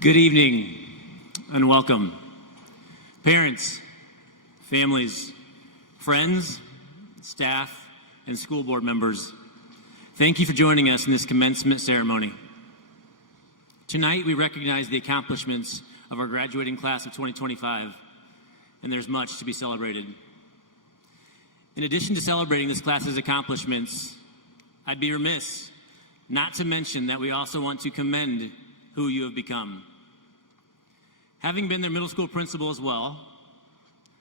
Good evening and welcome. Parents, families, friends, staff, and school board members, thank you for joining us in this commencement ceremony. Tonight we recognize the accomplishments of our graduating class of 2025, and there's much to be celebrated. In addition to celebrating this class's accomplishments, I'd be remiss not to mention that we also want to commend who you have become. Having been their middle school principal as well,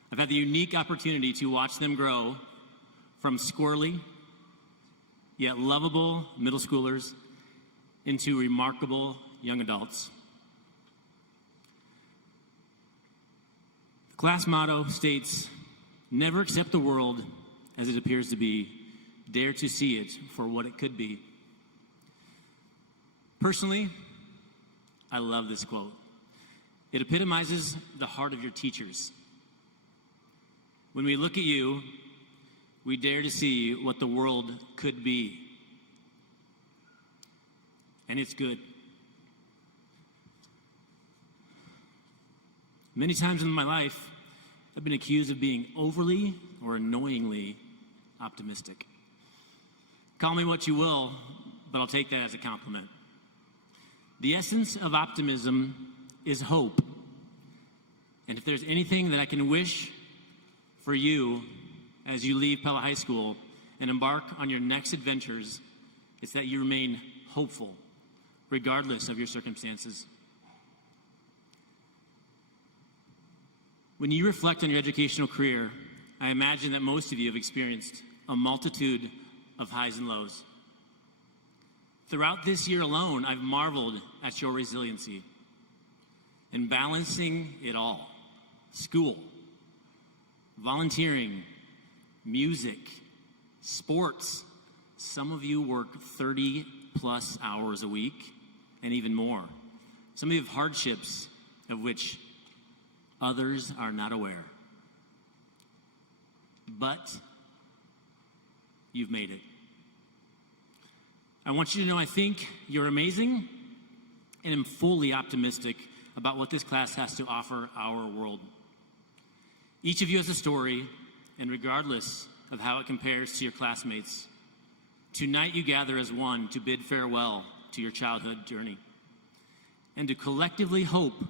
I've had the unique opportunity to watch them grow from squirrely, yet lovable middle schoolers into remarkable young adults. The class motto states, "Never accept the world as it appears to be, dare to see it for what it could be." Personally, I love this quote. It epitomizes the heart of your teachers. When we look at you, we dare to see what the world could be. And it's good. Many times in my life, I've been accused of being overly or annoyingly optimistic. Call me what you will, but I'll take that as a compliment. The essence of optimism is hope. And if there's anything that I can wish for you as you leave Pella High School and embark on your next adventures, it's that you remain hopeful, regardless of your circumstances. When you reflect on your educational career, I imagine that most of you have experienced a multitude of highs and lows. Throughout this year alone, I've marveled at your resiliency in balancing it all. School, volunteering, music, sports. Some of you work 30 plus hours a week and even more. Some of you have hardships of which others are not aware. But you've made it. I want you to know I think you're amazing and am fully optimistic about what this class has to offer our world. Each of you has a story, and regardless of how it compares to your classmates, tonight you gather as one to bid farewell to your childhood journey and to collectively hope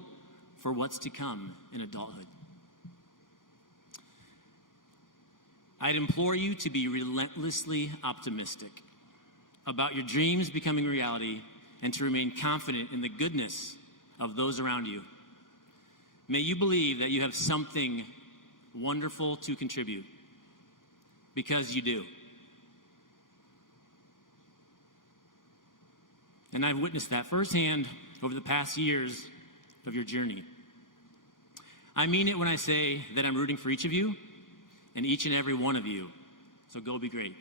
for what's to come in adulthood. I'd implore you to be relentlessly optimistic about your dreams becoming reality and to remain confident in the goodness of those around you. May you believe that you have something wonderful to contribute, because you do. And I've witnessed that firsthand over the past years of your journey. I mean it when I say that I'm rooting for each of you and each and every one of you. So go be great.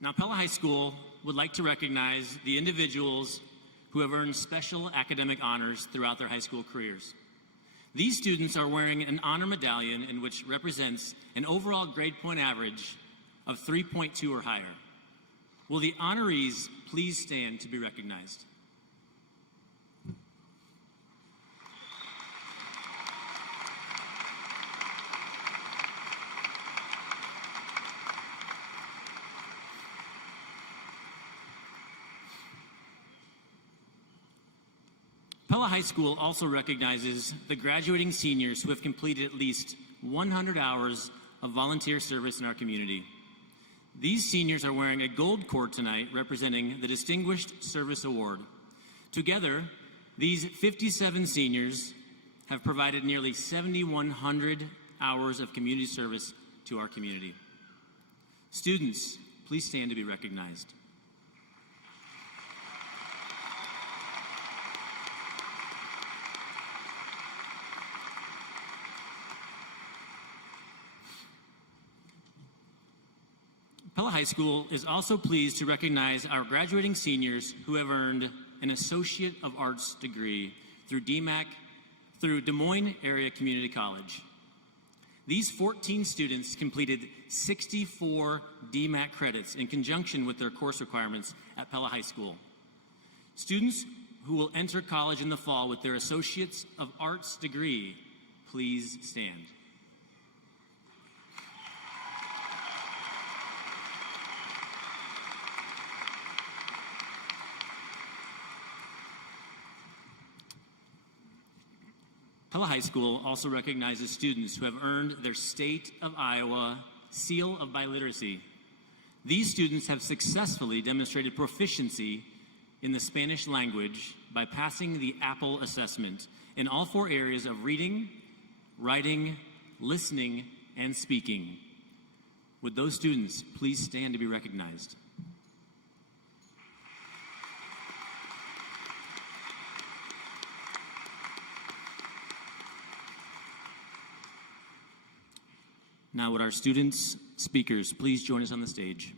Now, Pella High School would like to recognize the individuals who have earned special academic honors throughout their high school careers. These students are wearing an honor medallion in which represents an overall grade point average of 3.2 or higher. Will the honorees please stand to be recognized? Pella High School also recognizes the graduating seniors who have completed at least 100 hours of volunteer service in our community. These seniors are wearing a gold cord tonight representing the Distinguished Service Award. Together, these 57 seniors have provided nearly 7,100 hours of community service to our community. Students, please stand to be recognized. Pella High School is also pleased to recognize our graduating seniors who have earned an Associate of Arts degree through Des Moines Area Community College. These 14 students completed 64 DMAC credits in conjunction with their course requirements at Pella High School. Students who will enter college in the fall with their Associates of Arts degree, please stand. Pella High School also recognizes students who have earned their State of Iowa Seal of Biliteracy. These students have successfully demonstrated proficiency in the Spanish language by passing the Apple assessment in all 4 areas of reading, writing, listening, and speaking. Would those students please stand to be recognized? Now would our students, speakers, please join us on the stage.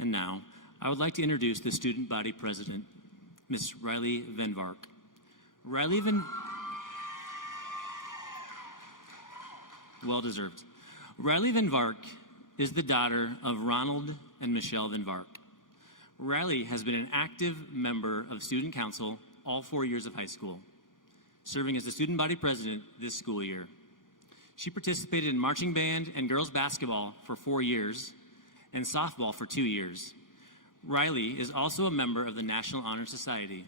And now, I would like to introduce the student body president, Ms. Riley Van Vark. Well deserved. Riley Van Vark is the daughter of Ronald and Michelle Van Vark. Riley has been an active member of student council all 4 years of high school, serving as the student body president this school year. She participated in marching band and girls basketball for 4 years, and softball for 2 years. Riley is also a member of the National Honor Society.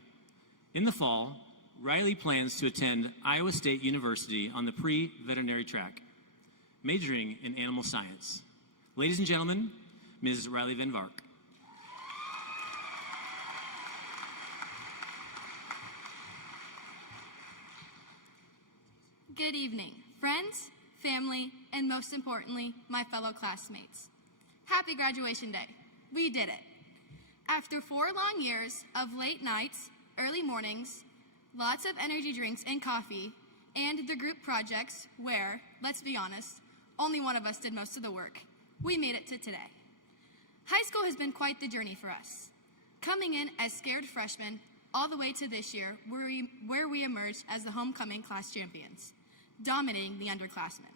In the fall, Riley plans to attend Iowa State University on the pre-veterinary track, majoring in animal science. Ladies and gentlemen, Ms. Riley Van Vark. Good evening, friends, family, and most importantly, my fellow classmates. Happy graduation day. We did it. After 4 long years of late nights, early mornings, lots of energy drinks and coffee, and the group projects where, let's be honest, only one of us did most of the work, we made it to today. High school has been quite the journey for us. Coming in as scared freshmen all the way to this year where we emerged as the homecoming class champions, dominating the underclassmen.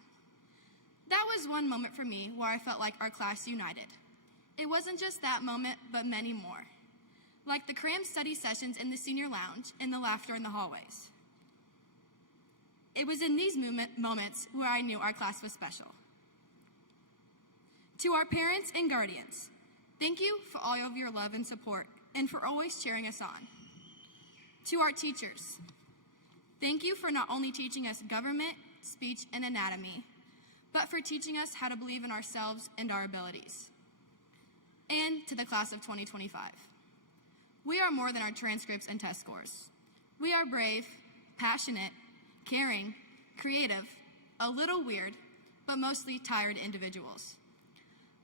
That was one moment for me where I felt like our class united. It wasn't just that moment, but many more. Like the crammed study sessions in the senior lounge and the laughter in the hallways. It was in these moments where I knew our class was special. To our parents and guardians, thank you for all of your love and support and for always cheering us on. To our teachers, thank you for not only teaching us government, speech, and anatomy, but for teaching us how to believe in ourselves and our abilities. And to the class of 2025. We are more than our transcripts and test scores. We are brave, passionate, caring, creative, a little weird, but mostly tired individuals.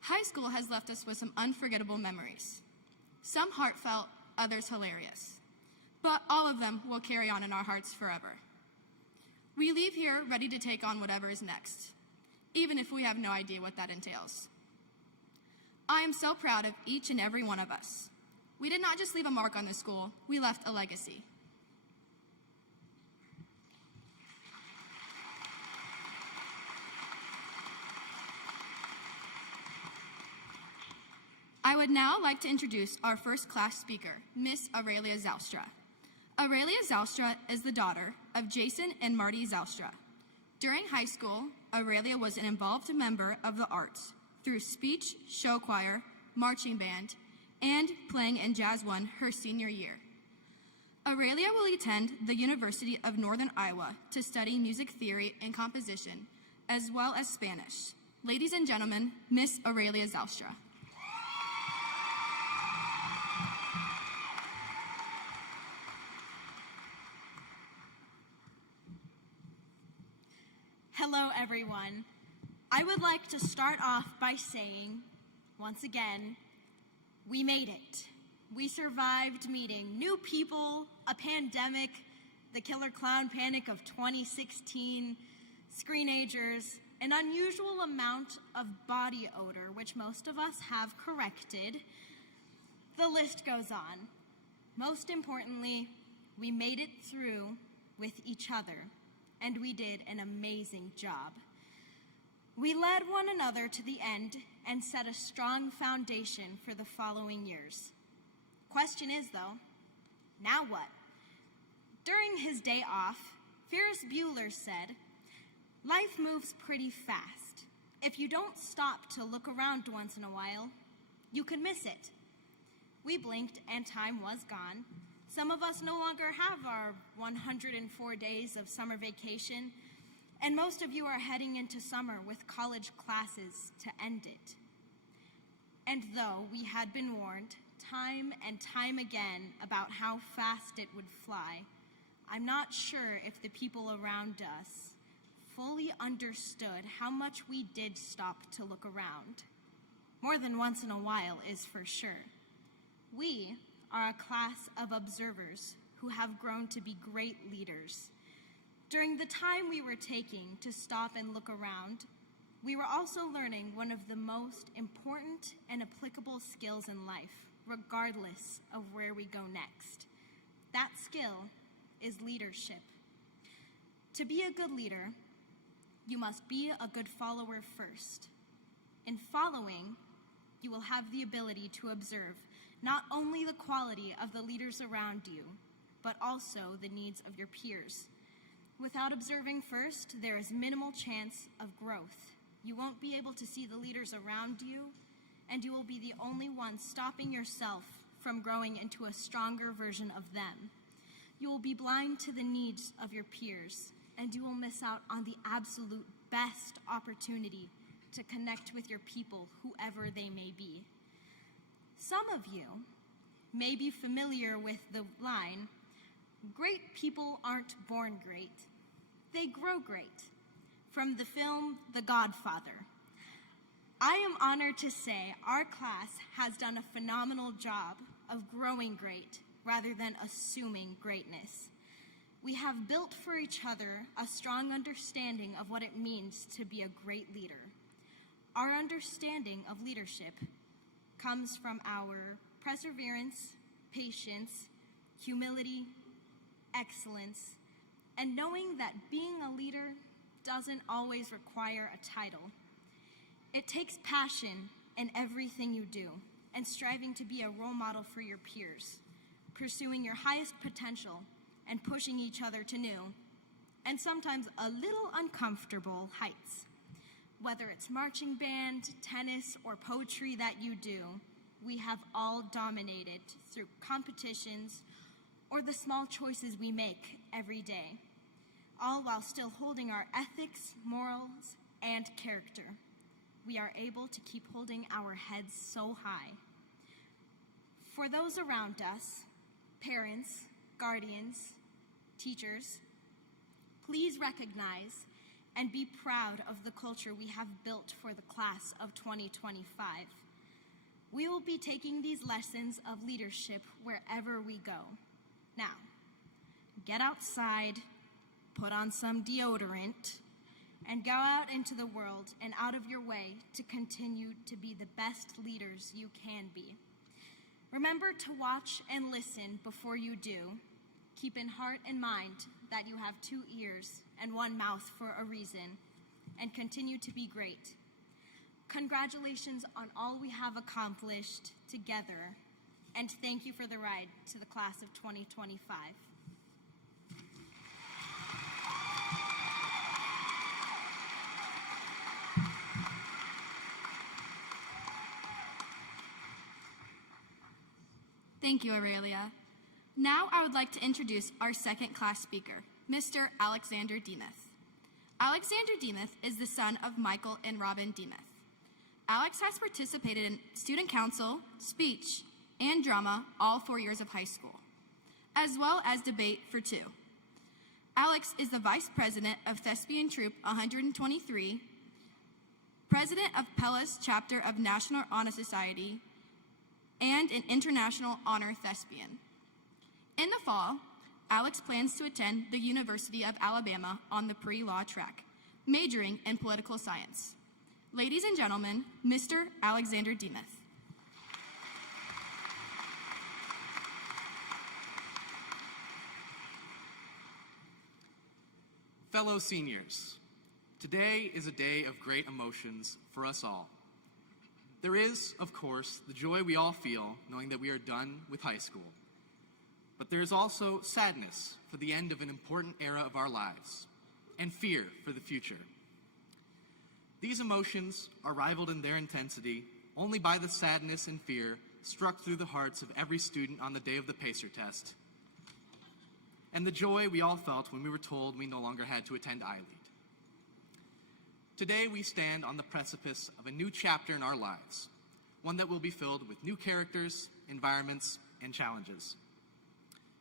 High school has left us with some unforgettable memories. Some heartfelt, others hilarious. But all of them will carry on in our hearts forever. We leave here ready to take on whatever is next, even if we have no idea what that entails. I am so proud of each and every one of us. We did not just leave a mark on this school, we left a legacy. I would now like to introduce our first class speaker, Miss Aurelia Zalstra. Aurelia Zalstra is the daughter of Jason and Marty Zalstra. During high school, Aurelia was an involved member of the arts through speech, show choir, marching band, and playing in Jazz One her senior year. Aurelia will attend the University of Northern Iowa to study music theory and composition, as well as Spanish. Ladies and gentlemen, Miss Aurelia Zalstra. Hello, everyone. I would like to start off by saying, once again, we made it. We survived meeting new people, a pandemic, the killer clown panic of 2016, screenagers, an unusual amount of body odor, which most of us have corrected. The list goes on. Most importantly, we made it through with each other, and we did an amazing job. We led one another to the end and set a strong foundation for the following years. Question is, though, now what? During his day off, Ferris Bueller said, "Life moves pretty fast. If you don't stop to look around once in a while, you could miss it." We blinked and time was gone. Some of us no longer have our 104 days of summer vacation, and most of you are heading into summer with college classes to end it. And though we had been warned time and time again about how fast it would fly, I'm not sure if the people around us fully understood how much we did stop to look around. More than once in a while is for sure. We are a class of observers who have grown to be great leaders. During the time we were taking to stop and look around, we were also learning one of the most important and applicable skills in life, regardless of where we go next. That skill is leadership. To be a good leader, you must be a good follower first. In following, you will have the ability to observe not only the quality of the leaders around you, but also the needs of your peers. Without observing first, there is minimal chance of growth. You won't be able to see the leaders around you, and you will be the only one stopping yourself from growing into a stronger version of them. You will be blind to the needs of your peers, and you will miss out on the absolute best opportunity to connect with your people, whoever they may be. Some of you may be familiar with the line, "Great people aren't born great, they grow great," from the film The Godfather. I am honored to say our class has done a phenomenal job of growing great rather than assuming greatness. We have built for each other a strong understanding of what it means to be a great leader. Our understanding of leadership comes from our perseverance, patience, humility, excellence, and knowing that being a leader doesn't always require a title. It takes passion in everything you do and striving to be a role model for your peers, pursuing your highest potential and pushing each other to new, and sometimes a little uncomfortable heights. Whether it's marching band, tennis, or poetry that you do, we have all dominated through competitions or the small choices we make every day, all while still holding our ethics, morals, and character. We are able to keep holding our heads so high. For those around us, parents, guardians, teachers, please recognize and be proud of the culture we have built for the class of 2025. We will be taking these lessons of leadership wherever we go. Now, get outside, put on some deodorant, and go out into the world and out of your way to continue to be the best leaders you can be. Remember to watch and listen before you do. Keep in heart and mind that you have 2 ears and 1 mouth for a reason, and continue to be great. Congratulations on all we have accomplished together, and thank you for the ride to the class of 2025. Thank you, Aurelia. Now I would like to introduce our second class speaker, Mr. Alexander Demuth. Alexander Demuth is the son of Michael and Robin Demuth. Alex has participated in student council, speech, and drama all 4 years of high school, as well as debate for 2. Alex is the vice president of Thespian Troupe 123 president of Pella's chapter of National Honor Society, and an international honor thespian. In the fall, Alex plans to attend the University of Alabama on the pre-law track, majoring in political science. Ladies and gentlemen, Mr. Alexander Demuth. Fellow seniors, today is a day of great emotions for us all. There is, of course, the joy we all feel knowing that we are done with high school. But there is also sadness for the end of an important era of our lives, and fear for the future. These emotions are rivaled in their intensity only by the sadness and fear struck through the hearts of every student on the day of the PACER test, and the joy we all felt when we were told we no longer had to attend I-Lead. Today we stand on the precipice of a new chapter in our lives, one that will be filled with new characters, environments, and challenges.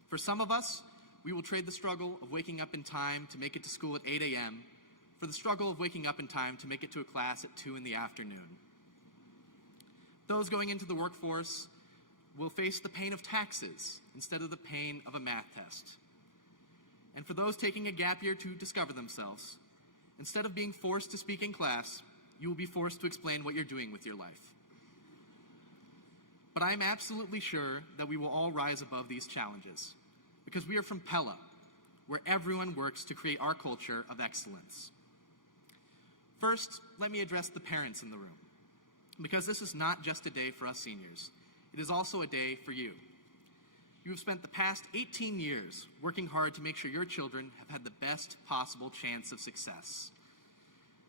For some of us, we will trade the struggle of waking up in time to make it to school at 8 a.m. for the struggle of waking up in time to make it to a class at 2 in the afternoon. Those going into the workforce will face the pain of taxes instead of the pain of a math test. And for those taking a gap year to discover themselves, instead of being forced to speak in class, you will be forced to explain what you're doing with your life. But I am absolutely sure that we will all rise above these challenges, because we are from Pella, where everyone works to create our culture of excellence. First, let me address the parents in the room, because this is not just a day for us seniors. It is also a day for you. You have spent the past 18 years working hard to make sure your children have had the best possible chance of success.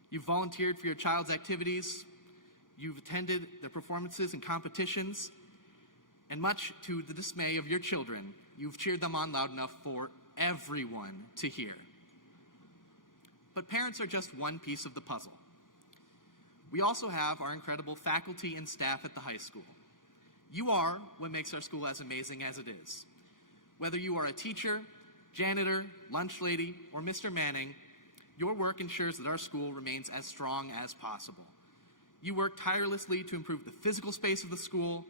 You've volunteered for your child's activities, you've attended their performances and competitions, and much to the dismay of your children, you've cheered them on loud enough for everyone to hear. But parents are just one piece of the puzzle. We also have our incredible faculty and staff at the high school. You are what makes our school as amazing as it is. Whether you are a teacher, janitor, lunch lady, or Mr. Manning, your work ensures that our school remains as strong as possible. You work tirelessly to improve the physical space of the school,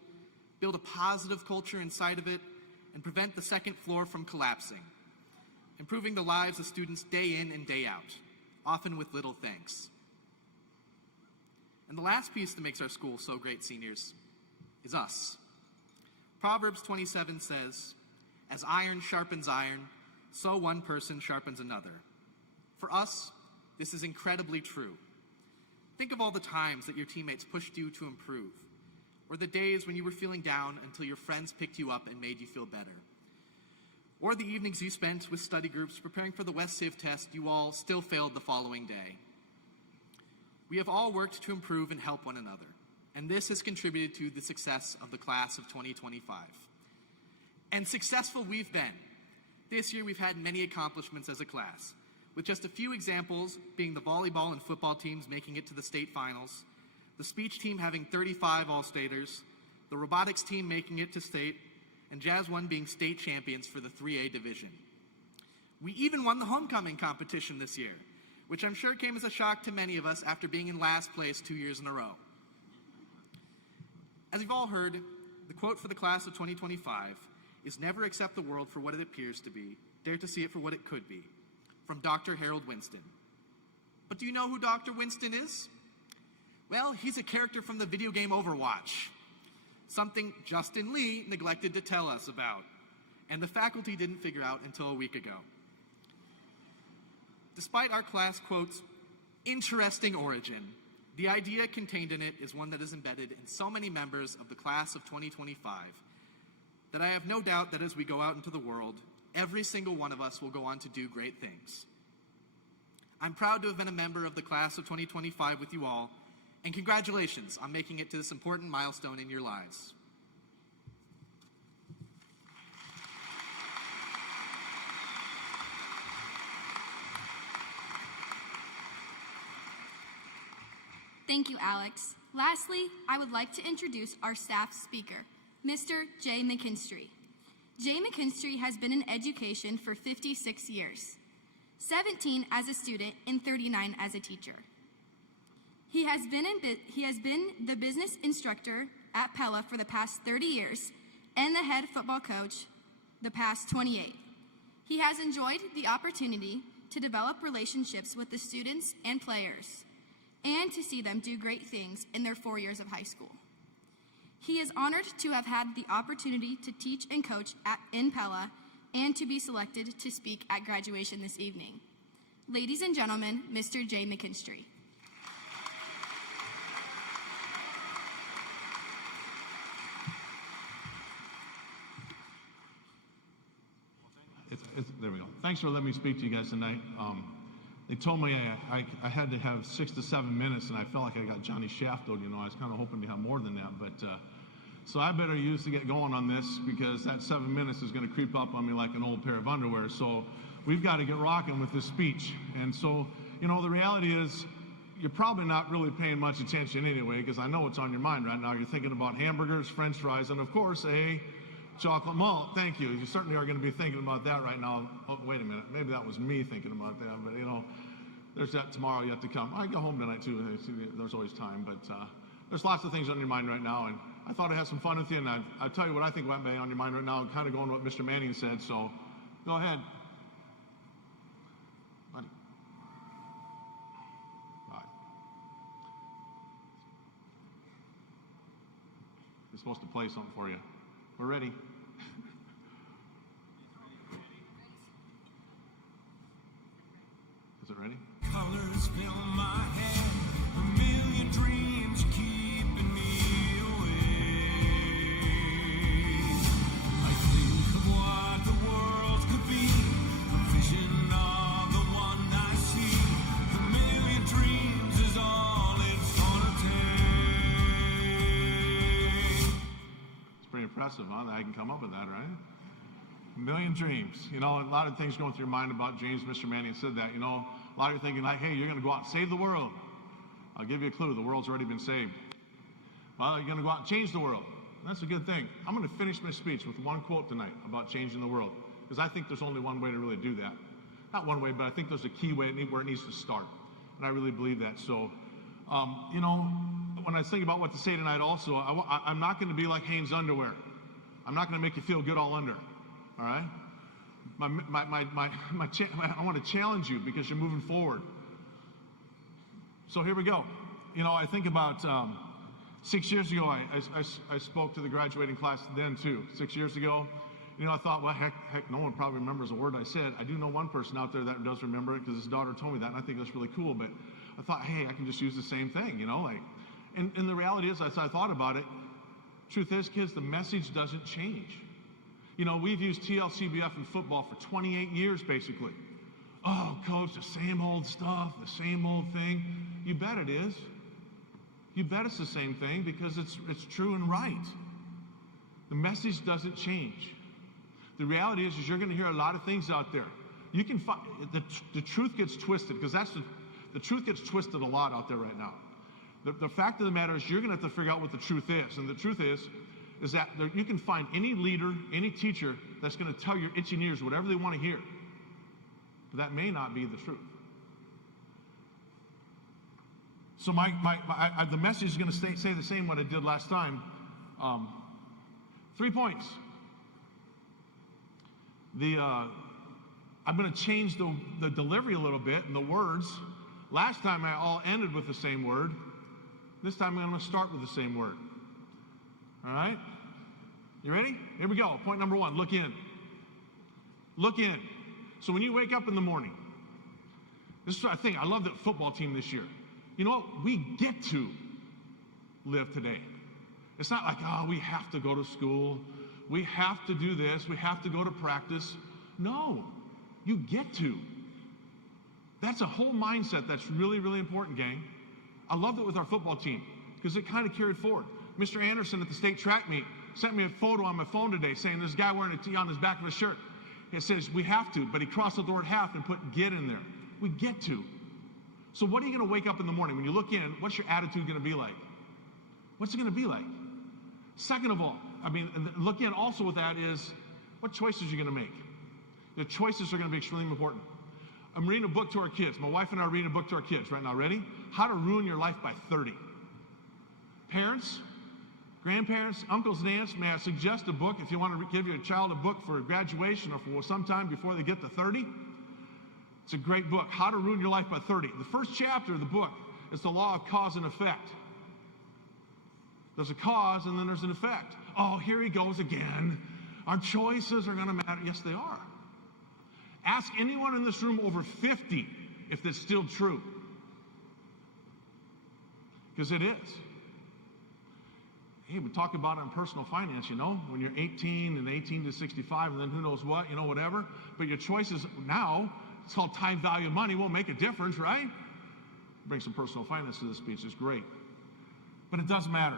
build a positive culture inside of it, and prevent the second floor from collapsing, improving the lives of students day in and day out, often with little thanks. And the last piece that makes our school so great, seniors, is us. Proverbs 27 says, "As iron sharpens iron, so one person sharpens another." For us, this is incredibly true. Think of all the times that your teammates pushed you to improve, or the days when you were feeling down until your friends picked you up and made you feel better, or the evenings you spent with study groups preparing for the West Civ test you all still failed the following day. We have all worked to improve and help one another, and this has contributed to the success of the class of 2025. And successful we've been. This year we've had many accomplishments as a class, with just a few examples being the volleyball and football teams making it to the state finals, the speech team having 35 All-Staters, the robotics team making it to state, and Jazz 1 being state champions for the 3A division. We even won the homecoming competition this year, which I'm sure came as a shock to many of us after being in last place 2 years in a row. As you've all heard, the quote for the class of 2025 is "Never accept the world for what it appears to be, dare to see it for what it could be," from Dr. Harold Winston. But do you know who Dr. Winston is? Well, he's a character from the video game Overwatch, something Justin Lee neglected to tell us about, and the faculty didn't figure out until a week ago. Despite our class quote's interesting origin, the idea contained in it is one that is embedded in so many members of the class of 2025 that I have no doubt that as we go out into the world, every single one of us will go on to do great things. I'm proud to have been a member of the class of 2025 with you all, and congratulations on making it to this important milestone in your lives. Thank you, Alex. Lastly, I would like to introduce our staff speaker, Mr. Jay McKinstry. Jay McKinstry has been in education for 56 years, 17 as a student and 39 as a teacher. He has been the business instructor at Pella for the past 30 years and the head football coach the past 28. He has enjoyed the opportunity to develop relationships with the students and players and to see them do great things in their 4 years of high school. He is honored to have had the opportunity to teach and coach in Pella and to be selected to speak at graduation this evening. Ladies and gentlemen, Mr. Jay McKinstry. There we go. Thanks for letting me speak to you guys tonight. They told me I had to have 6 to 7 minutes, and I felt like I got Johnny Shafted. You know, I was kind of hoping to have more than that, but so I better use to get going on this because that 7 minutes is going to creep up on me like an old pair of underwear. So we've got to get rocking with this speech. And so, you know, the reality is you're probably not really paying much attention anyway, because I know what's on your mind right now. You're thinking about hamburgers, French fries, and of course a chocolate malt. Thank you. You certainly are going to be thinking about that right now. Oh, wait a minute. Maybe that was me thinking about that, but you know, there's that tomorrow yet to come. I go home tonight too. There's always time, but there's lots of things on your mind right now, and I thought I'd have some fun with you, and I'll tell you what I think might be on your mind right now, kind of going to what Mr. Manning said, so go ahead. Buddy. Bye. He's supposed to play something for you. We're ready. Is it ready? Colors fill my head, a million dreams keeping me awake. I think of what the world could be, a vision of the one I see. A million dreams is all it's gonna take. It's pretty impressive, huh? I can come up with that, right? A million dreams. You know, a lot of things going through your mind about James. Mr. Manning said that. You know, a lot of you are thinking like, hey, you're going to go out and save the world. I'll give you a clue. The world's already been saved. Well, you're going to go out and change the world. That's a good thing. I'm going to finish my speech with one quote tonight about changing the world, because I think there's only one way to really do that. Not one way, but I think there's a key way where it needs to start. And I really believe that. So, you know, when I think about what to say tonight also, I'm not going to be like Hanes underwear. I'm not going to make you feel good all under. All right? I want to challenge you because you're moving forward. So here we go. You know, I think about 6 years ago, I spoke to the graduating class then too. 6 years ago, you know, I thought, well, heck, no one probably remembers a word I said. I do know one person out there that does remember it because his daughter told me that, and I think that's really cool. But I thought, hey, I can just use the same thing, you know, like. And the reality is, as I thought about it, truth is, kids, the message doesn't change. You know, we've used TLCBF in football for 28 years, basically. Oh, coach, the same old stuff, the same old thing. You bet it is. You bet it's the same thing because it's true and right. The message doesn't change. The reality is you're going to hear a lot of things out there. You can find the truth gets twisted because the truth gets twisted a lot out there right now. The fact of the matter is you're going to have to figure out what the truth is, and the truth is that you can find any leader, any teacher that's going to tell your itching ears whatever they want to hear. But that may not be the truth. So the message is going to say the same what I did last time. 3 points. I'm going to change the delivery a little bit and the words. Last time I all ended with the same word. This time I'm going to start with the same word. All right? You ready? Here we go. Point number 1, look in. Look in. So when you wake up in the morning, this is what I think. I love the football team this year. You know what? We get to live today. It's not like, oh, we have to go to school. We have to do this. We have to go to practice. No, you get to. That's a whole mindset that's really, really important, gang. I loved it with our football team because it kind of carried forward. Mr. Anderson at the state track meet sent me a photo on my phone today saying there's a guy wearing a T on his back of his shirt. It says, we have to, but he crossed out the word have and put get in there. We get to. So what are you going to wake up in the morning? When you look in, what's your attitude going to be like? What's it going to be like? Second of all, look in also with that is, what choices are you going to make? The choices are going to be extremely important. I'm reading a book to our kids. My wife and I are reading a book to our kids right now. Ready? How to Ruin Your Life by 30. Parents, grandparents, uncles and aunts, may I suggest a book if you want to give your child a book for graduation or for sometime before they get to 30? It's a great book, How to Ruin Your Life by 30. The first chapter of the book is the law of cause and effect. There's a cause and then there's an effect. Oh, here he goes again. Our choices are going to matter. Yes, they are. Ask anyone in this room over 50 if that's still true. Because it is. Hey, we talk about it in personal finance, when you're 18 and 18 to 65 and then who knows what, whatever. But your choices now, it's called time value of money, will make a difference, right? Bring some personal finance to this speech. It's great. But it does matter.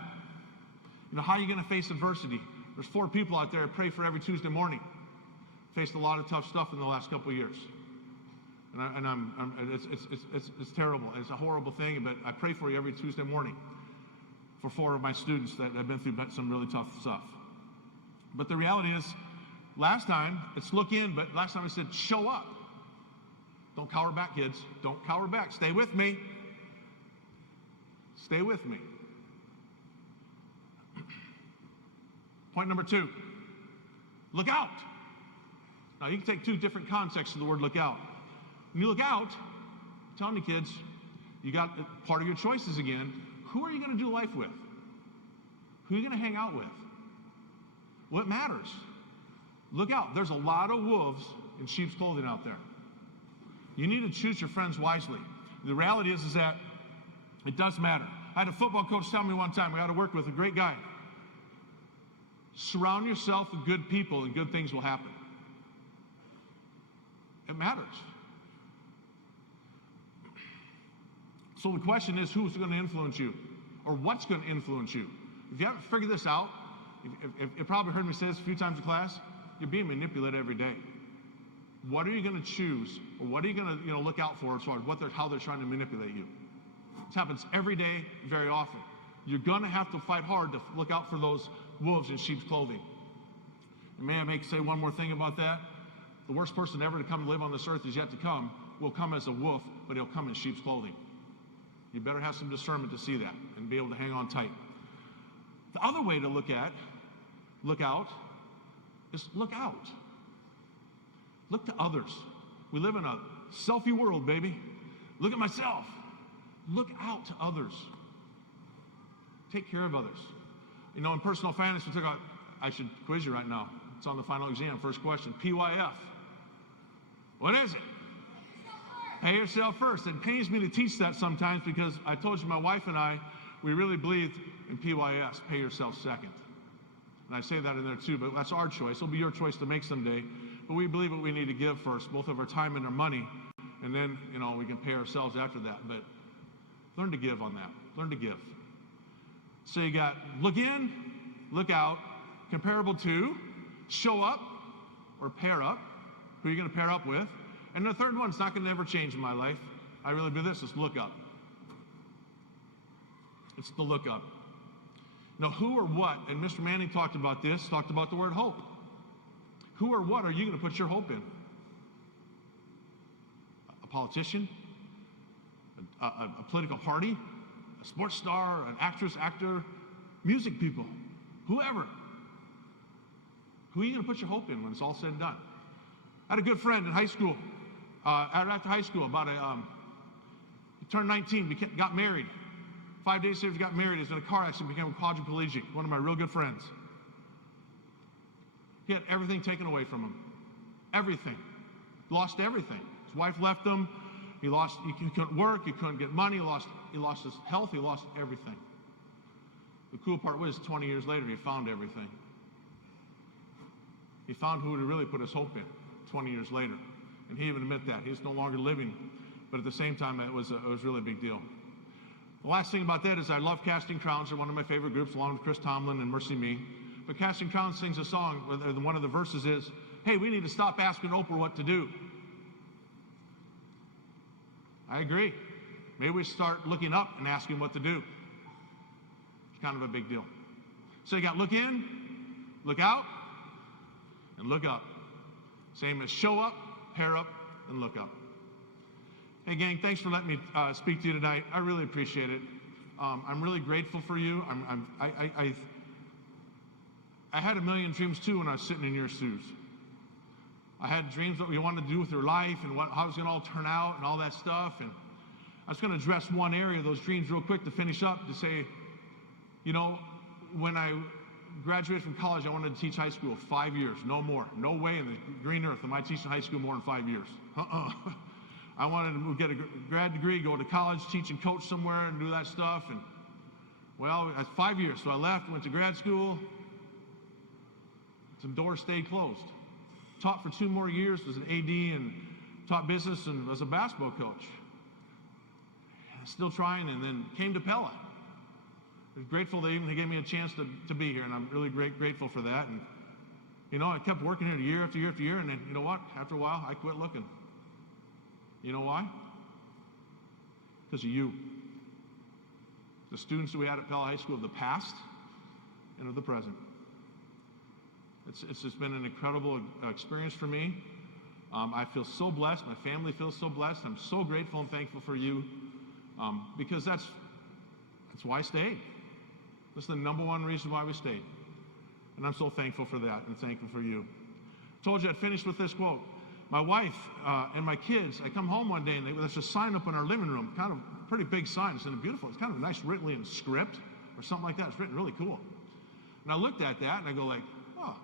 How are you going to face adversity? There's 4 people out there that pray for every Tuesday morning. Faced a lot of tough stuff in the last couple of years. It's terrible. It's a horrible thing, but I pray for you every Tuesday morning for 4 of my students that have been through some really tough stuff. But the reality is, last time, it's look in, but last time I said, show up. Don't cower back, kids. Don't cower back. Stay with me. Stay with me. Point number 2, look out. Now, you can take 2 different contexts of the word look out. When you look out, I'm telling you kids, you got part of your choices again. Who are you going to do life with? Who are you going to hang out with? What matters? Look out. There's a lot of wolves in sheep's clothing out there. You need to choose your friends wisely. The reality is that it does matter. I had a football coach tell me one time, we had to work with a great guy. Surround yourself with good people and good things will happen. It matters. So the question is, who's going to influence you? Or what's going to influence you? If you haven't figured this out, you probably heard me say this a few times in class, you're being manipulated every day. What are you going to choose? Or what are you going to look out for as far as how they're trying to manipulate you? This happens every day, very often. You're going to have to fight hard to look out for those wolves in sheep's clothing. And may I say one more thing about that? The worst person ever to come live on this earth is yet to come, will come as a wolf, but he'll come in sheep's clothing. You better have some discernment to see that and be able to hang on tight. The other way to look out, is look out. Look to others. We live in a selfie world, baby. Look at myself. Look out to others. Take care of others. In personal finance, I should quiz you right now. It's on the final exam. First question, PYF. What is it? Pay yourself first. It pains me to teach that sometimes because I told you my wife and I, we really believe in PYS, pay yourself second. And I say that in there too, but that's our choice. It'll be your choice to make someday. But we believe that we need to give first, both of our time and our money, and then, we can pay ourselves after that. But learn to give on that. Learn to give. So you got look in, look out, comparable to, show up, or pair up. Who are you going to pair up with? And the third one, it's not going to ever change in my life. I really believe this, is look up. It's the look up. Now, who or what, and Mr. Manning talked about the word hope. Who or what are you going to put your hope in? A politician? A political party? A sports star? An actress, actor? Music people? Whoever. Who are you going to put your hope in when it's all said and done? I had a good friend in high school. After high school, he turned 19, got married. 5 days later, he got married. He was in a car accident, became a quadriplegic. One of my real good friends. He had everything taken away from him. Everything. Lost everything. His wife left him. He couldn't work. He couldn't get money. He lost his health. He lost everything. The cool part was, 20 years later, he found everything. He found who to really put his hope in 20 years later. And he even admitted that. He was no longer living. But at the same time, it was really a big deal. The last thing about that is I love Casting Crowns. They're one of my favorite groups, along with Chris Tomlin and Mercy Me. But Casting Crowns sings a song where one of the verses is, hey, we need to stop asking Oprah what to do. I agree. Maybe we start looking up and asking what to do. It's kind of a big deal. So you got look in, look out, and look up. Same as show up, pair up, and look up. Hey, gang, thanks for letting me speak to you tonight. I really appreciate it. I'm really grateful for you. I had a million dreams too when I was sitting in your shoes. I had dreams what we wanted to do with your life and how it was going to all turn out and all that stuff. And I was going to address one area of those dreams real quick to finish up, to say, you know, when I graduated from college, I wanted to teach high school 5 years, no more. No way in the green earth am I teaching high school more than 5 years. I wanted to get a grad degree, go to college, teach and coach somewhere and do that stuff. And well, that's 5 years. So I left, went to grad school. Some doors stayed closed. Taught for 2 more years, was an AD and taught business and was a basketball coach. Still trying, and then came to Pella. I'm grateful they even gave me a chance to be here, and I'm really grateful for that. And you know, I kept working here year after year after year, and then you know what? After a while, I quit looking. You know why? Because of you. The students that we had at Pella High School of the past and of the present. It's just been an incredible experience for me. I feel so blessed. My family feels so blessed. I'm so grateful and thankful for you, because that's why I stayed. That's the number one reason why we stayed. And I'm so thankful for that and thankful for you. Told you I'd finish with this quote. My wife and my kids, I come home one day and there's a sign up in our living room, kind of a pretty big sign. It's beautiful. It's kind of nice, written in script or something like that. It's written really cool. And I looked at that and I go like, oh.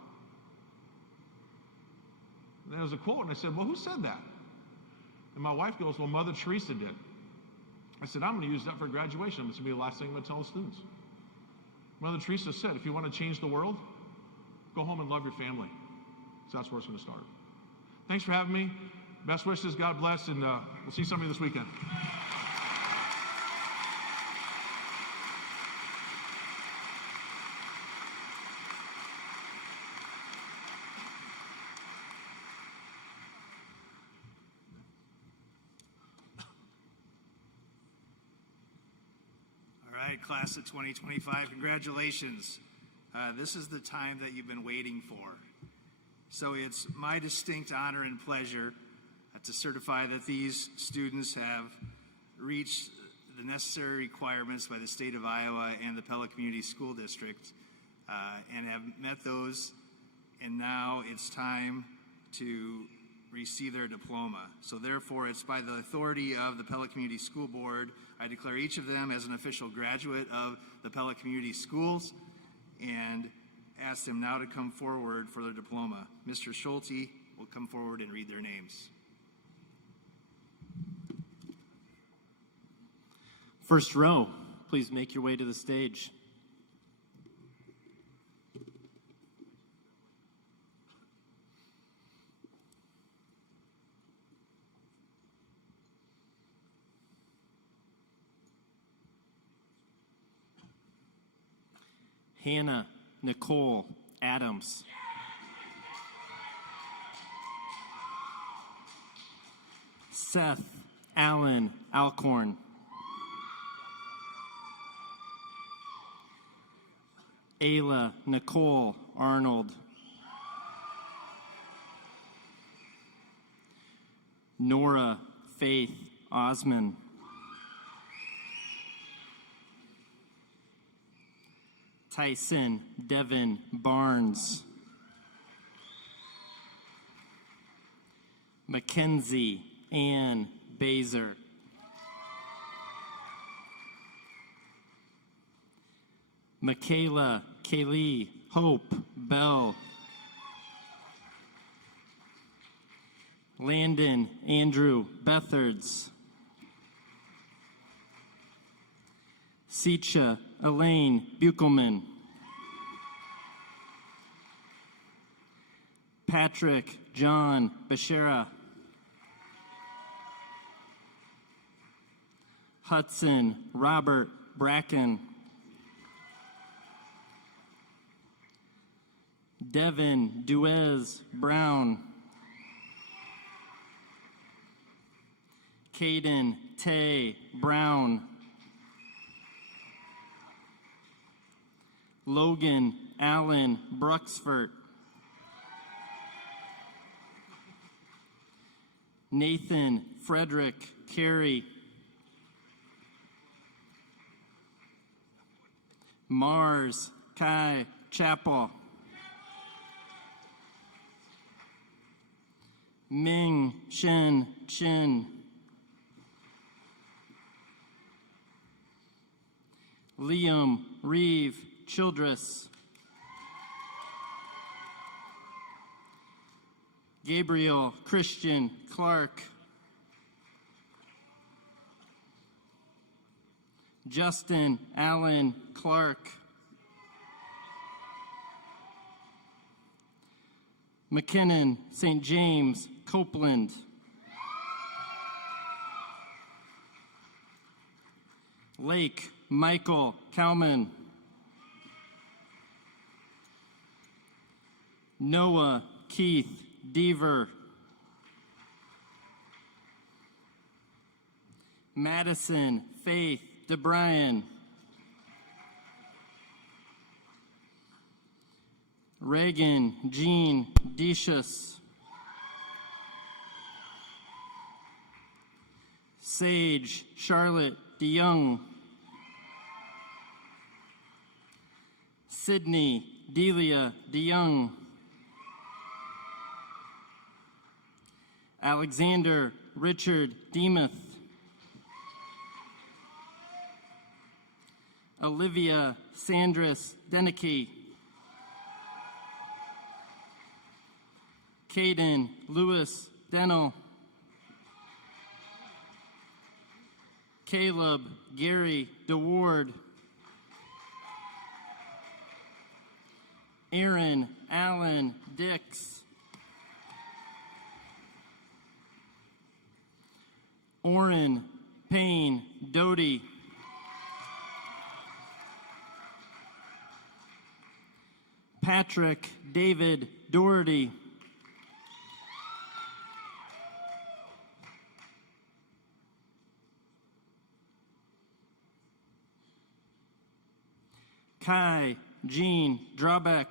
And there was a quote, and I said, well, who said that? And my wife goes, well, Mother Teresa did. I said, I'm going to use that for graduation. It's going to be the last thing I'm going to tell the students. Mother Teresa said, if you want to change the world, go home and love your family. So that's where it's going to start. Thanks for having me. Best wishes. God bless, and we'll see some of you this weekend. Class of 2025, congratulations. This is the time that you've been waiting for. So it's my distinct honor and pleasure to certify that these students have reached the necessary requirements by the state of Iowa and the Pella Community School District and have met those, and now it's time to receive their diploma. So therefore, it's by the authority of the Pella Community School Board, I declare each of them as an official graduate of the Pella Community Schools and ask them now to come forward for their diploma. Mr. Schulte will come forward and read their names. First row, please make your way to the stage. Hannah Nicole Adams. Seth Allen Alcorn. Ayla Nicole Arnold. Nora Faith Osman. Tyson Devin Barnes. Mackenzie Ann Baser. Michaela Kaylee Hope Bell. Landon Andrew Bethards. Seacha Elaine Buchelman. Patrick John Bashera. Hudson Robert Bracken. Devin Duez Brown. Caden Tay Brown. Logan Allen Bruxford. Nathan Frederick Carey. Mars Kai Chapel. Ming Shen Chin. Liam Reeve Childress. Gabriel Christian Clark. Justin Allen Clark. McKinnon St. James Copeland. Lake Michael Kalman. Noah Keith Deaver. Madison Faith DeBryan. Reagan Jean Decius. Sage Charlotte DeYoung. Sydney Delia DeYoung. Alexander Richard Demuth. Olivia Sandris Denicky. Caden Lewis Dennell. Caleb Gary DeWard. Aaron Allen Dix. Oren Payne Doty. Patrick David Doherty. Kai Jean Drabeck.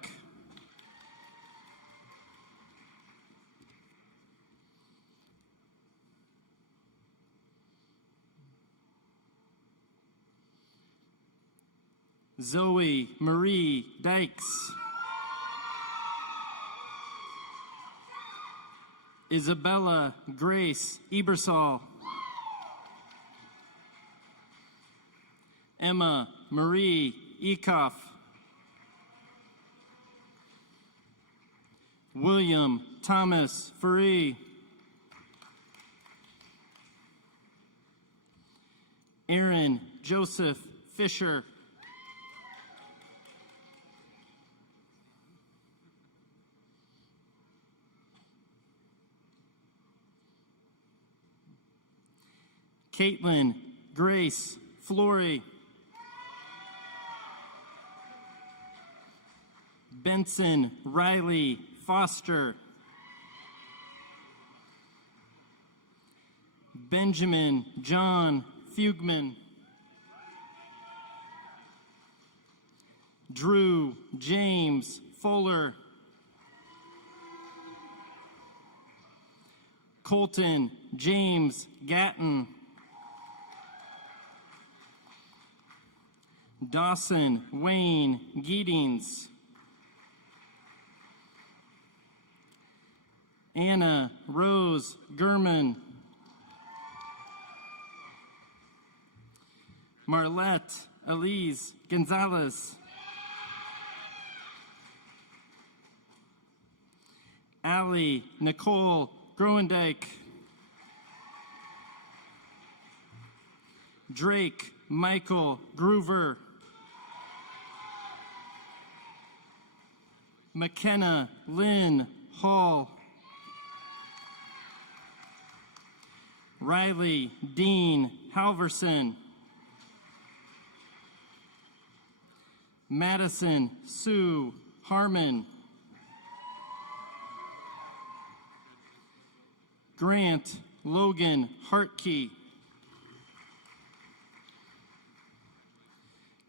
Zoe Marie Dykes. Isabella Grace Ebersol. Emma Marie Ekoff. William Thomas Free. Aaron Joseph Fisher. Caitlin Grace Flory. Benson Riley Foster. Benjamin John Fugman. Drew James Fuller. Colton James Gatton. Dawson Wayne Giedings. Anna Rose Gurman. Marlette Elise Gonzalez. Allie Nicole Groendijk. Drake Michael Groover. McKenna Lynn Hall. Riley Dean Halverson. Madison Sue Harmon. Grant Logan Hartkey.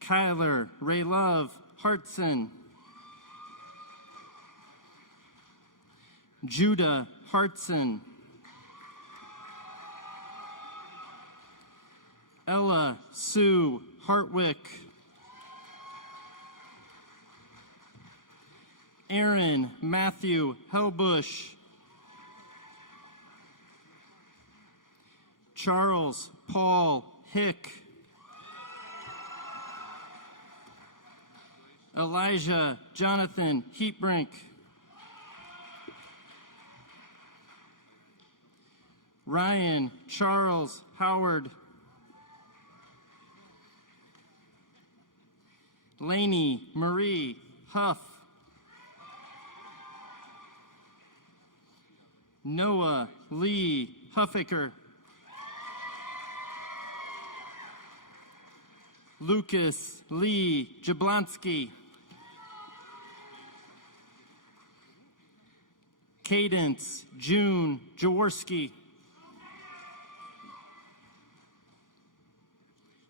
Kyler Raylove Hartson. Judah Hartson. Ella Sue Hartwick. Aaron Matthew Helbush. Charles Paul Hick. Elijah Jonathan Heatbrink. Ryan Charles Howard. Lainey Marie Huff. Noah Lee Huffaker. Lucas Lee Jablonski. Cadence June Jaworski.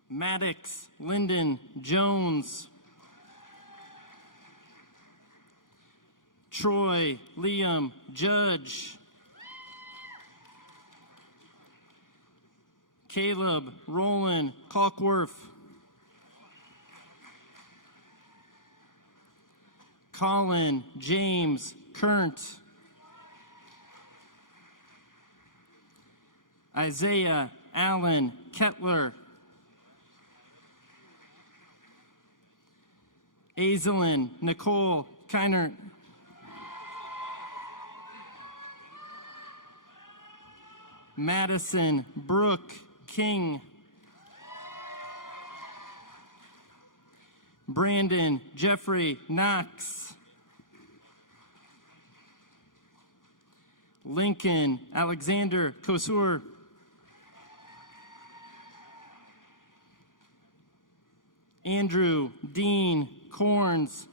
Maddox Lyndon Jones. Troy Liam Judge. Caleb Roland Kalkworth. Colin James Kernt. Isaiah Allen Kettler. Aislinn Nicole Keinert. Madison Brooke King. Brandon Jeffrey Knox. Lincoln Alexander Kosur. Andrew Dean Corns.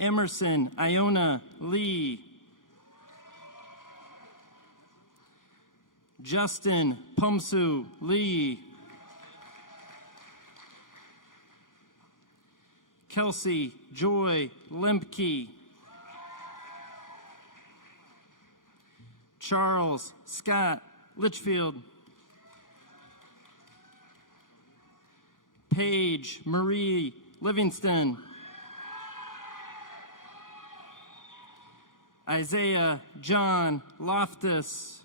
Emerson Iona Lee. Justin Pumsu Lee. Kelsey Joy Lemke. Charles Scott Litchfield. Paige Marie Livingston. Isaiah John Loftus.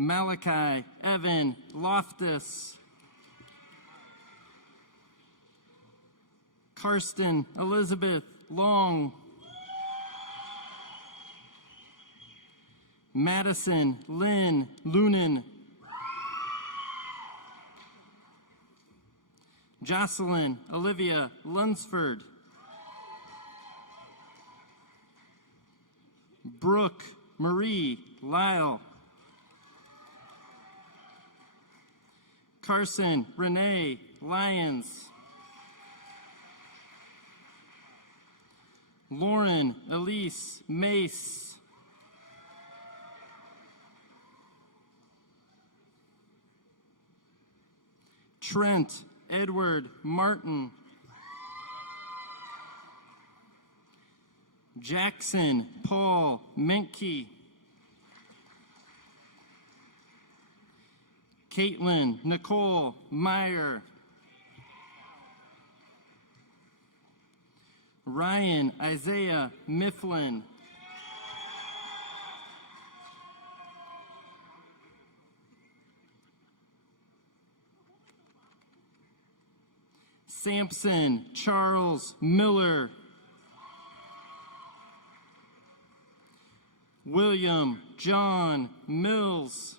Malachi Evan Loftus. Karsten Elizabeth Long. Madison Lynn Lunan. Jocelyn Olivia Lunsford. Brooke Marie Lyle. Carson Renee Lyons. Lauren Elise Mace. Trent Edward Martin. Jackson Paul Menke. Caitlin Nicole Meyer. Ryan Isaiah Mifflin. Sampson Charles Miller. William John Mills.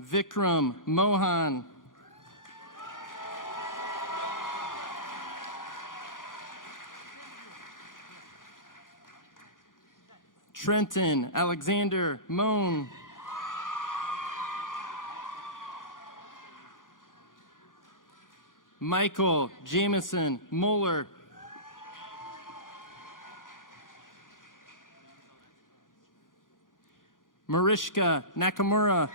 Vikram Mohan. Trenton Alexander Moan. Michael Jameson Mueller. Marishka Nakamura.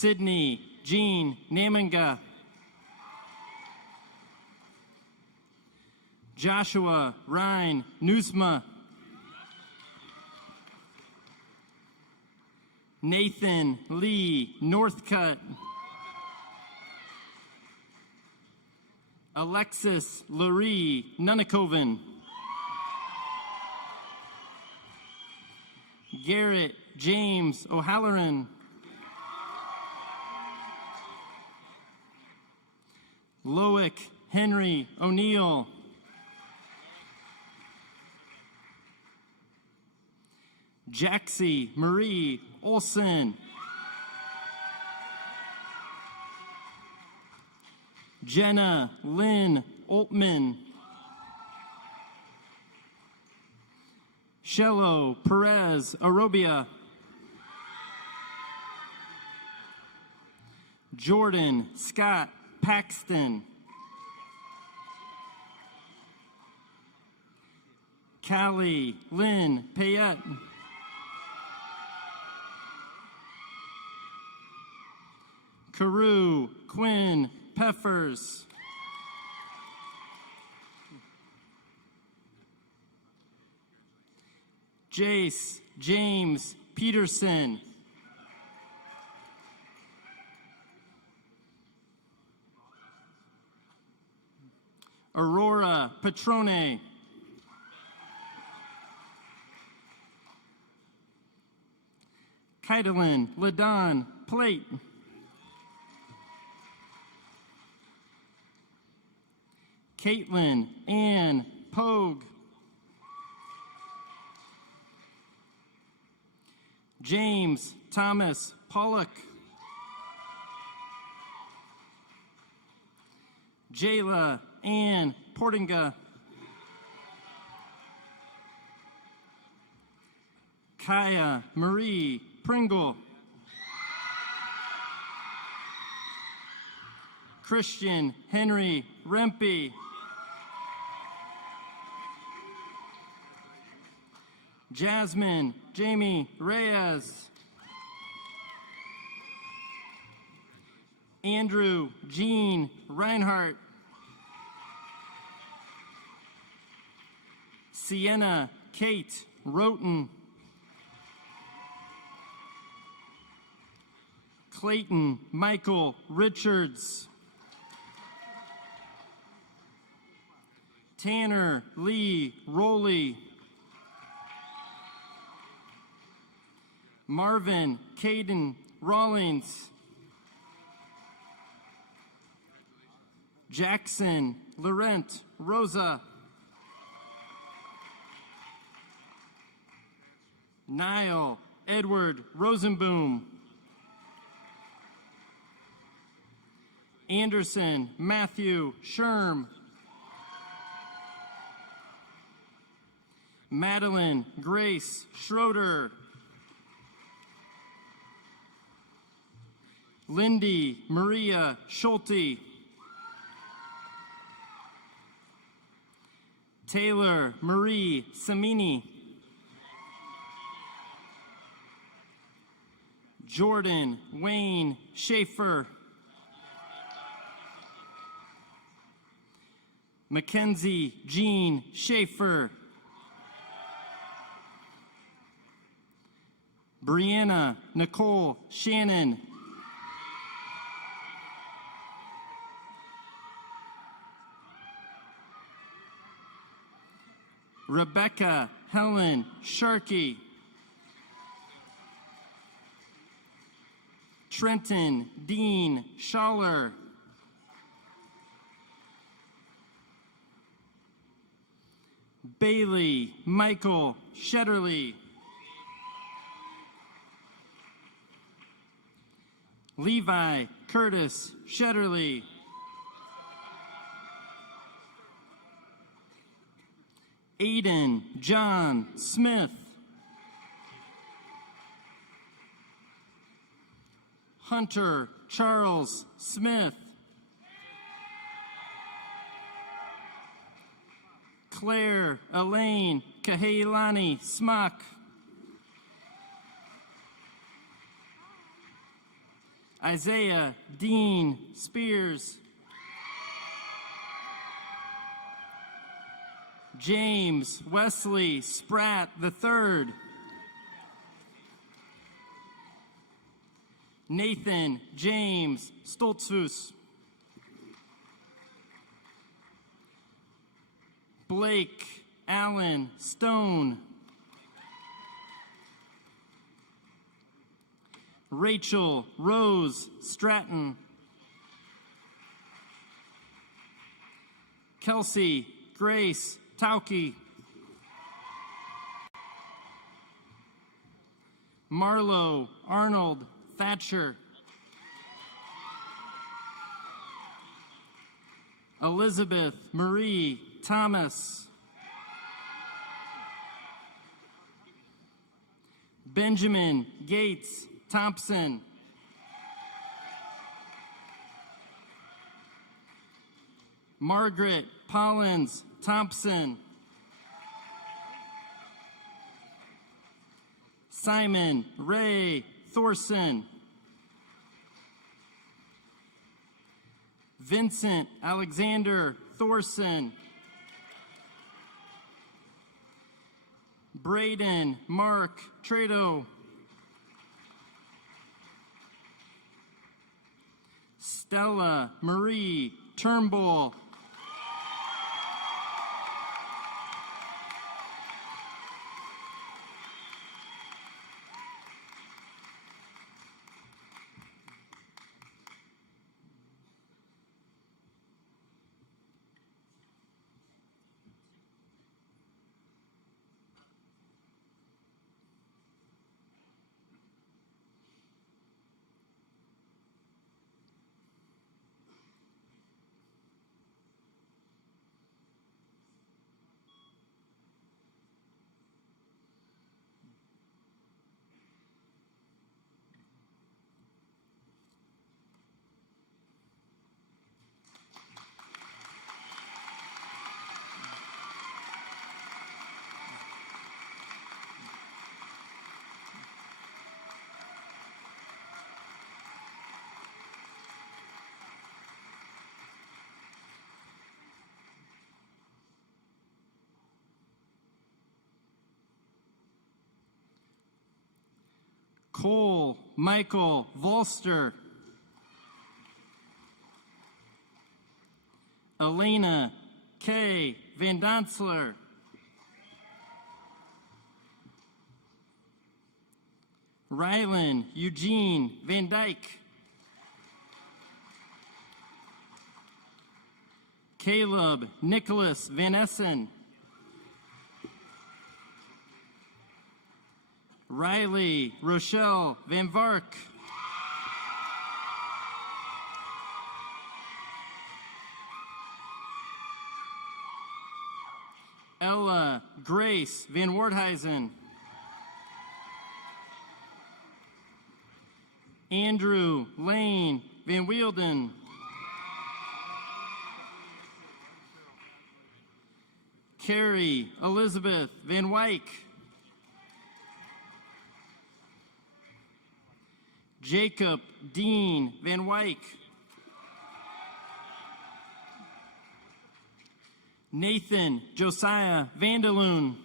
Sydney Jean Namanga. Joshua Ryan Nusma. Nathan Lee Northcutt. Alexis Lurie Nunakoven. Garrett James O'Halloran. Loic Henry O'Neill. Jaxie Marie Olson. Jenna Lynn Altman. Shello Perez Arobia. Jordan Scott Paxton. Callie Lynn Payette. Carew Quinn Peffers. Jace James Peterson. Aurora Petrone. Kaitlin Ladon Plate. Caitlin Ann Pogue. James Thomas Pollock. Jayla Ann Portinga. Kaya Marie Pringle. Christian Henry Rempe. Jasmine Jamie Reyes. Andrew Jean Reinhardt. Sienna Kate Roten. Clayton Michael Richards. Tanner Lee Rowley. Marvin Caden Rawlings. Jackson Laurent Rosa. Niall Edward Rosenboom. Anderson Matthew Sherm. Madeline Grace Schroeder. Lindy Maria Schulte. Taylor Marie Samini. Jordan Wayne Schaefer. Mackenzie Jean Schaefer. Brianna Nicole Shannon. Rebecca Helen Sharkey. Trenton Dean Schaller. Bailey Michael Shetterly. Levi Curtis Shetterly. Aiden John Smith. Hunter Charles Smith. Claire Elaine Kaheilani Smock. Isaiah Dean Spears. James Wesley Spratt III. Nathan James Stoltzfus. Blake Allen Stone. Rachel Rose Stratton. Kelsey Grace Tauke. Marlo Arnold Thatcher. Elizabeth Marie Thomas. Benjamin Gates Thompson. Margaret Pollins Thompson. Simon Ray Thorson. Vincent Alexander Thorson. Braden Mark Trado. Stella Marie Turnbull. Cole Michael Volster. Elena K. Van Donsler. Rylan Eugene Van Dyke. Caleb Nicholas Van Essen. Riley Rochelle Van Vark. Ella Grace Van Wardhuizen. Andrew Lane Van Wielden. Carrie Elizabeth Van Wyk. Jacob Dean Van Wyk. Nathan Josiah Vanderloon.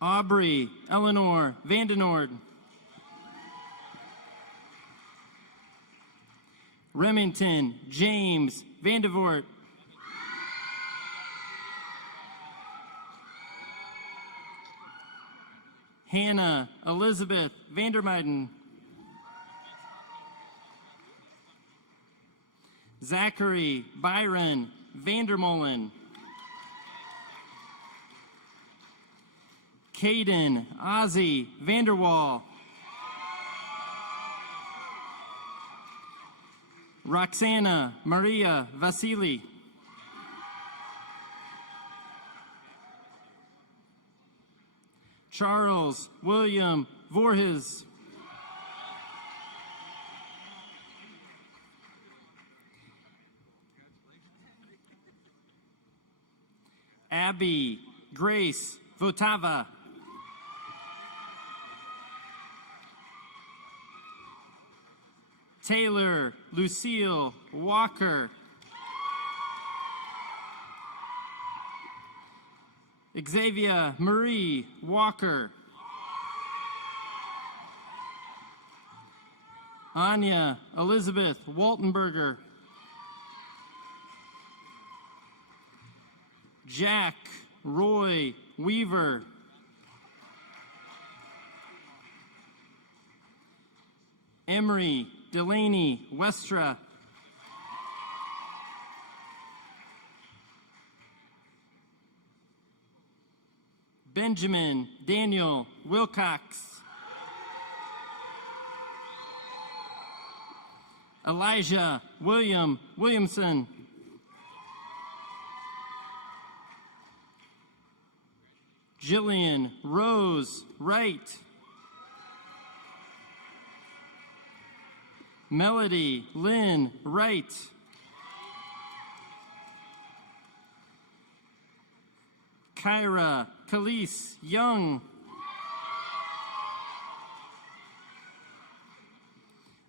Aubrey Eleanor Vandenord. Remington James Vandevort. Hannah Elizabeth Vandermeiden. Zachary Byron Vandermolen. Caden Ozzy Vanderwall. Roxana Maria Vasily. Charles William Voorhis. Abby Grace Votava. Taylor Lucille Walker. Xavier Marie Walker. Anya Elizabeth Waltenberger. Jack Roy Weaver. Emery Delaney Westra. Benjamin Daniel Wilcox. Elijah William Williamson. Jillian Rose Wright. Melody Lynn Wright. Kyra Khalees Young.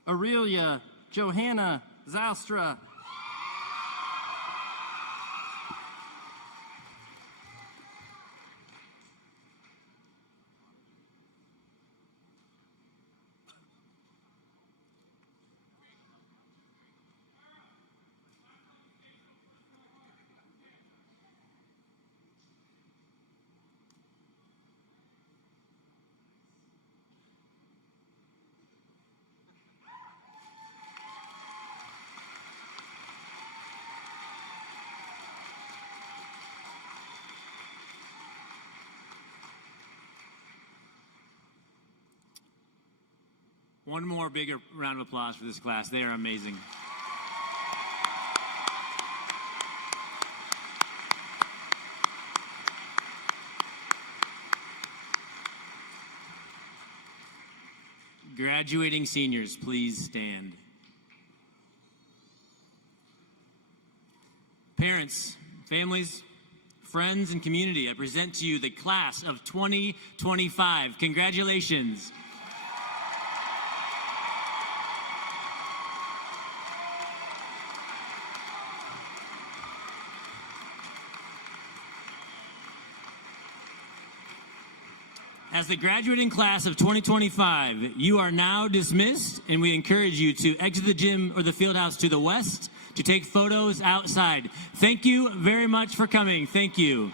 Aurelia Johanna Zalstra. One more bigger round of applause for this class. They are amazing. Graduating seniors, please stand. Parents, families, friends, and community, I present to you the class of 2025. Congratulations. As the graduating class of 2025, you are now dismissed, and we encourage you to exit the gym or the field house to the west to take photos outside. Thank you very much for coming. Thank you.